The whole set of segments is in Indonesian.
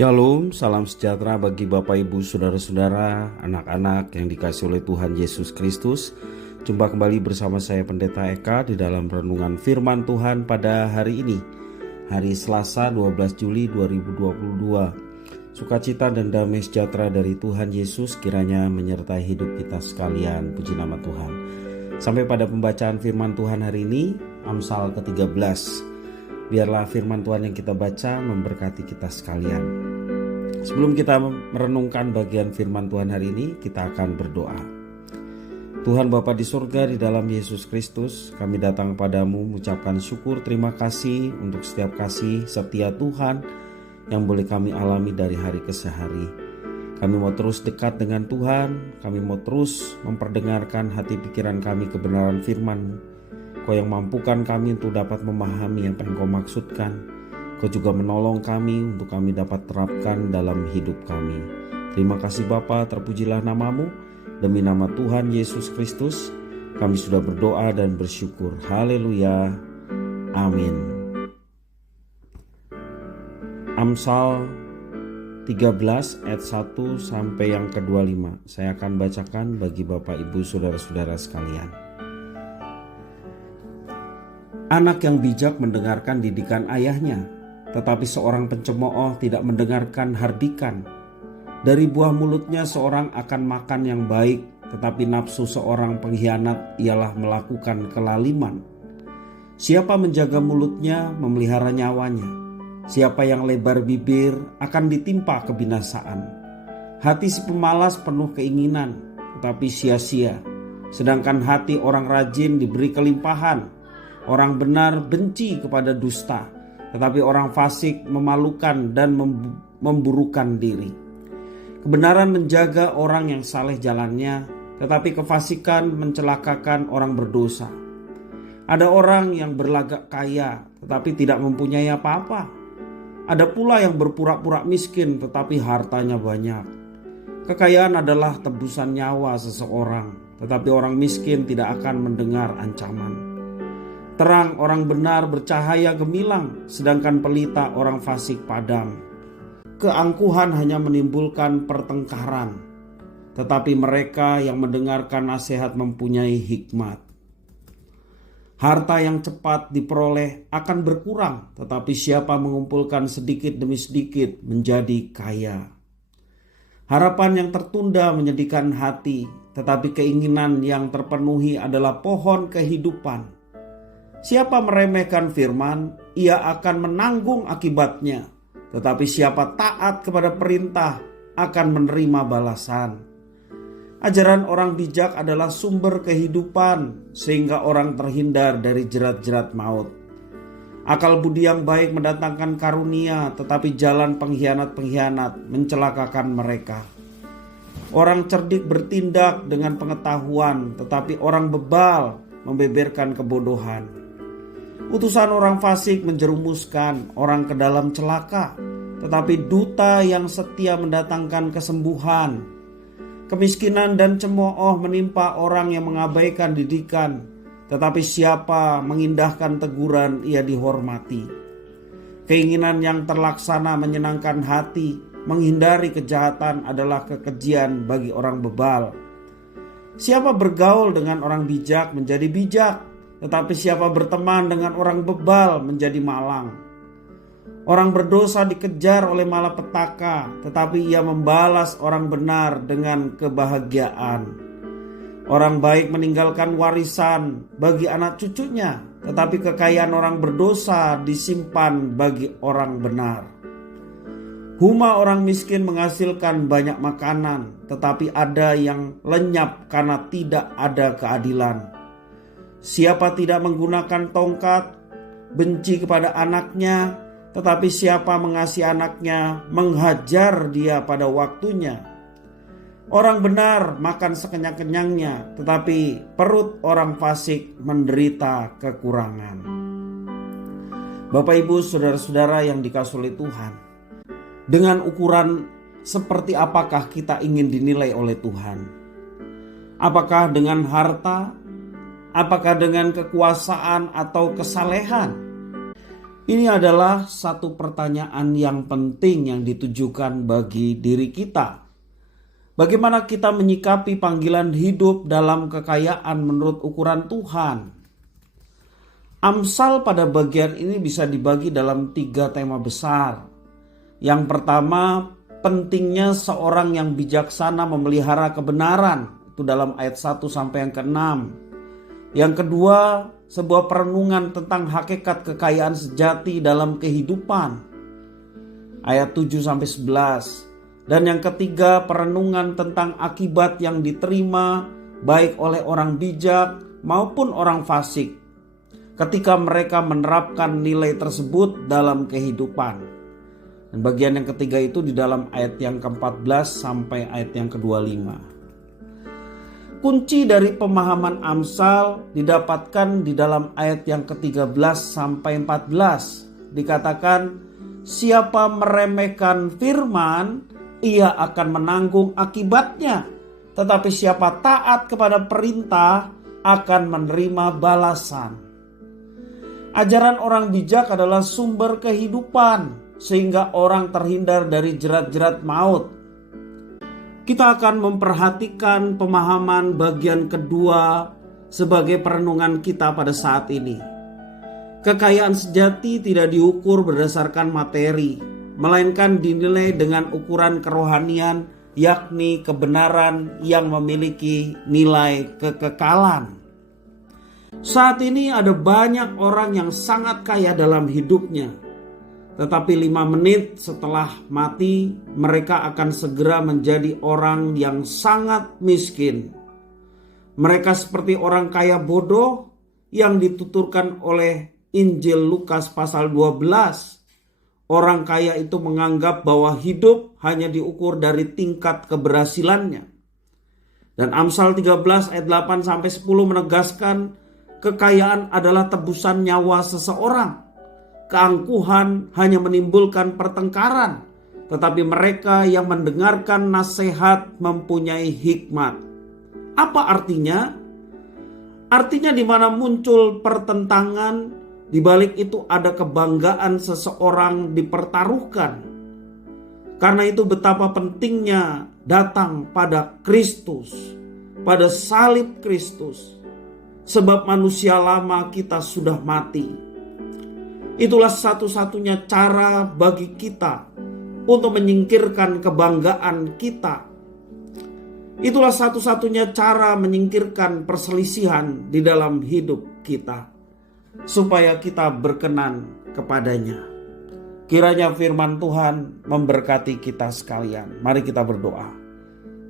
Shalom, salam sejahtera bagi Bapak Ibu Saudara-saudara, anak-anak yang dikasihi oleh Tuhan Yesus Kristus. Jumpa kembali bersama saya Pendeta Eka di dalam renungan firman Tuhan pada hari ini, hari Selasa 12 Juli 2022. Sukacita dan damai sejahtera dari Tuhan Yesus kiranya menyertai hidup kita sekalian. Puji nama Tuhan. Sampai pada pembacaan firman Tuhan hari ini, Amsal ke-13. Biarlah firman Tuhan yang kita baca memberkati kita sekalian. Sebelum kita merenungkan bagian firman Tuhan hari ini, kita akan berdoa. Tuhan Bapa di surga, di dalam Yesus Kristus, kami datang padamu mengucapkan syukur, terima kasih untuk setiap kasih setia Tuhan yang boleh kami alami dari hari ke hari. Kami mau terus dekat dengan Tuhan, kami mau terus memperdengarkan hati pikiran kami kebenaran firman-Mu. Kau yang mampukan kami untuk dapat memahami apa yang Kau maksudkan. Kau juga menolong kami untuk kami dapat terapkan dalam hidup kami. Terima kasih Bapa, terpujilah nama-Mu. Demi nama Tuhan Yesus Kristus, kami sudah berdoa dan bersyukur. Haleluya. Amin. Amsal 13 ayat 1 sampai yang ke-25. Saya akan bacakan bagi Bapak Ibu Saudara-saudara sekalian. Anak yang bijak mendengarkan didikan ayahnya, tetapi seorang pencemooh tidak mendengarkan hardikan. Dari buah mulutnya seorang akan makan yang baik, tetapi nafsu seorang pengkhianat ialah melakukan kelaliman. Siapa menjaga mulutnya memelihara nyawanya. Siapa yang lebar bibir akan ditimpa kebinasaan. Hati si pemalas penuh keinginan, tetapi sia-sia. Sedangkan hati orang rajin diberi kelimpahan. Orang benar benci kepada dusta, tetapi orang fasik memalukan dan memburukan diri. Kebenaran menjaga orang yang saleh jalannya, tetapi kefasikan mencelakakan orang berdosa. Ada orang yang berlagak kaya, tetapi tidak mempunyai apa-apa. Ada pula yang berpura-pura miskin, tetapi hartanya banyak. Kekayaan adalah tebusan nyawa seseorang, tetapi orang miskin tidak akan mendengar ancaman. Terang orang benar bercahaya gemilang, sedangkan pelita orang fasik padam. Keangkuhan hanya menimbulkan pertengkaran, tetapi mereka yang mendengarkan nasihat mempunyai hikmat. Harta yang cepat diperoleh akan berkurang, tetapi siapa mengumpulkan sedikit demi sedikit menjadi kaya. Harapan yang tertunda menyedihkan hati, tetapi keinginan yang terpenuhi adalah pohon kehidupan. Siapa meremehkan firman, ia akan menanggung akibatnya. Tetapi siapa taat kepada perintah akan menerima balasan. Ajaran orang bijak adalah sumber kehidupan, sehingga orang terhindar dari jerat-jerat maut. Akal budi yang baik mendatangkan karunia, tetapi jalan pengkhianat-pengkhianat mencelakakan mereka. Orang cerdik bertindak dengan pengetahuan, tetapi orang bebal membeberkan kebodohan. Utusan orang fasik menjerumuskan orang ke dalam celaka, tetapi duta yang setia mendatangkan kesembuhan. Kemiskinan dan cemooh menimpa orang yang mengabaikan didikan, tetapi siapa mengindahkan teguran ia dihormati. Keinginan yang terlaksana menyenangkan hati, menghindari kejahatan adalah kekejian bagi orang bebal. Siapa bergaul dengan orang bijak menjadi bijak, tetapi siapa berteman dengan orang bebal menjadi malang. Orang berdosa dikejar oleh malapetaka, tetapi ia membalas orang benar dengan kebahagiaan. Orang baik meninggalkan warisan bagi anak cucunya, tetapi kekayaan orang berdosa disimpan bagi orang benar. Huma orang miskin menghasilkan banyak makanan, tetapi ada yang lenyap karena tidak ada keadilan. Siapa tidak menggunakan tongkat, benci kepada anaknya, tetapi siapa mengasihi anaknya, menghajar dia pada waktunya. Orang benar makan sekenyang-kenyangnya, tetapi perut orang fasik menderita kekurangan. Bapak Ibu Saudara-saudara yang dikasihi oleh Tuhan, dengan ukuran seperti apakah kita ingin dinilai oleh Tuhan? Apakah dengan harta? Apakah dengan kekuasaan atau kesalehan? Ini adalah satu pertanyaan yang penting yang ditujukan bagi diri kita. Bagaimana kita menyikapi panggilan hidup dalam kekayaan menurut ukuran Tuhan? Amsal pada bagian ini bisa dibagi dalam 3 tema besar. Yang pertama, pentingnya seorang yang bijaksana memelihara kebenaran. Itu dalam ayat 1 sampai yang ke-6. Yang kedua, sebuah perenungan tentang hakikat kekayaan sejati dalam kehidupan. Ayat 7 sampai 11. Dan yang ketiga, perenungan tentang akibat yang diterima baik oleh orang bijak maupun orang fasik ketika mereka menerapkan nilai tersebut dalam kehidupan. Dan bagian yang ketiga itu di dalam ayat yang ke-14 sampai ayat yang ke-25. Kunci dari pemahaman Amsal didapatkan di dalam ayat yang ke-13 sampai 14. Dikatakan, siapa meremehkan firman, ia akan menanggung akibatnya. Tetapi siapa taat kepada perintah akan menerima balasan. Ajaran orang bijak adalah sumber kehidupan, sehingga orang terhindar dari jerat-jerat maut. Kita akan memperhatikan pemahaman bagian kedua sebagai perenungan kita pada saat ini. Kekayaan sejati tidak diukur berdasarkan materi, melainkan dinilai dengan ukuran kerohanian, yakni kebenaran yang memiliki nilai kekekalan. Saat ini ada banyak orang yang sangat kaya dalam hidupnya, tetapi 5 menit setelah mati mereka akan segera menjadi orang yang sangat miskin. Mereka seperti orang kaya bodoh yang dituturkan oleh Injil Lukas pasal 12. Orang kaya itu menganggap bahwa hidup hanya diukur dari tingkat keberhasilannya. Dan Amsal 13 ayat 8 sampai 10 menegaskan kekayaan adalah tebusan nyawa seseorang. Keangkuhan hanya menimbulkan pertengkaran, tetapi mereka yang mendengarkan nasihat mempunyai hikmat. Apa artinya? Artinya di mana muncul pertentangan, di balik itu ada kebanggaan seseorang dipertaruhkan. Karena itu betapa pentingnya datang pada Kristus, pada salib Kristus. Sebab manusia lama kita sudah mati. Itulah satu-satunya cara bagi kita untuk menyingkirkan kebanggaan kita. Itulah satu-satunya cara menyingkirkan perselisihan di dalam hidup kita, supaya kita berkenan kepadanya. Kiranya firman Tuhan memberkati kita sekalian. Mari kita berdoa.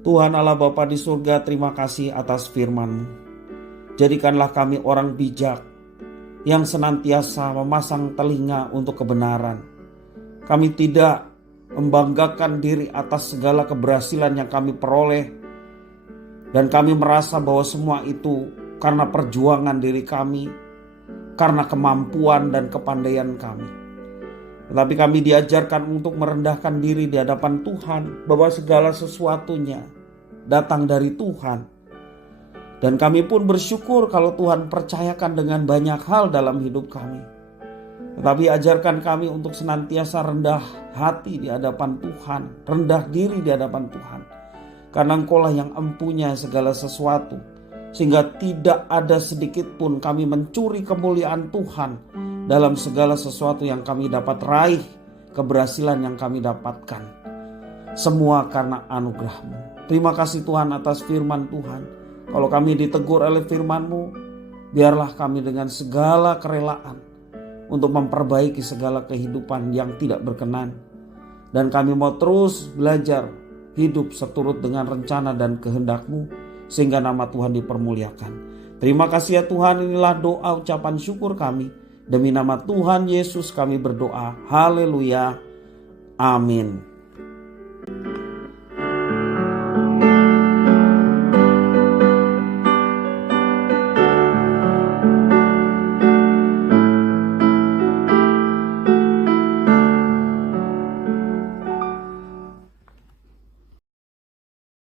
Tuhan Allah Bapa di surga, terima kasih atas firman-Mu. Jadikanlah kami orang bijak yang senantiasa memasang telinga untuk kebenaran. Kami tidak membanggakan diri atas segala keberhasilan yang kami peroleh, dan kami merasa bahwa semua itu karena perjuangan diri kami, karena kemampuan dan kepandaian kami. Tetapi kami diajarkan untuk merendahkan diri di hadapan Tuhan, bahwa segala sesuatunya datang dari Tuhan. Dan kami pun bersyukur kalau Tuhan percayakan dengan banyak hal dalam hidup kami. Tetapi ajarkan kami untuk senantiasa rendah hati di hadapan Tuhan, rendah diri di hadapan Tuhan. Karena Engkau-lah yang empunya segala sesuatu, sehingga tidak ada sedikit pun kami mencuri kemuliaan Tuhan dalam segala sesuatu yang kami dapat raih, keberhasilan yang kami dapatkan. Semua karena anugerah-Mu. Terima kasih Tuhan atas firman Tuhan. Kalau kami ditegur oleh firman-Mu, biarlah kami dengan segala kerelaan untuk memperbaiki segala kehidupan yang tidak berkenan. Dan kami mau terus belajar hidup seturut dengan rencana dan kehendak-Mu, sehingga nama Tuhan dipermuliakan. Terima kasih ya Tuhan, inilah doa ucapan syukur kami. Demi nama Tuhan Yesus kami berdoa. Haleluya. Amin.